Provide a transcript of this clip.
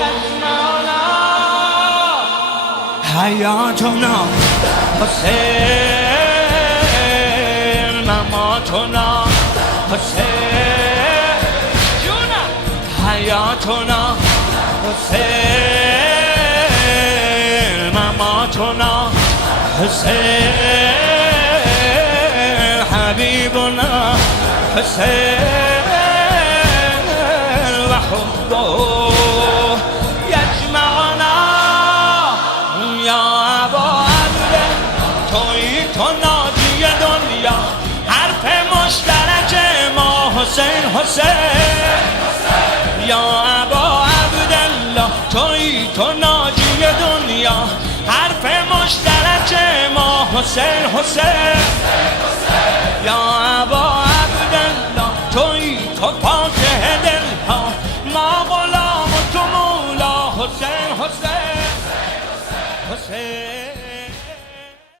يجمعنا حياتنا حسين مماتنا حسين جونا حياتنا حسين مماتنا حسين حبيبنا حسين وحبه يجمعنا يا أبا عبد توی تو ناجی دنیا حرف مشترک ما حسین حسین یا ابا عبدالله توی تو ناجی دنیا حرف مشترک ما حسین حسین یا ابا عبدالله توی تو فاتح دلها ما غلام و تو مولا حسین حسین حسین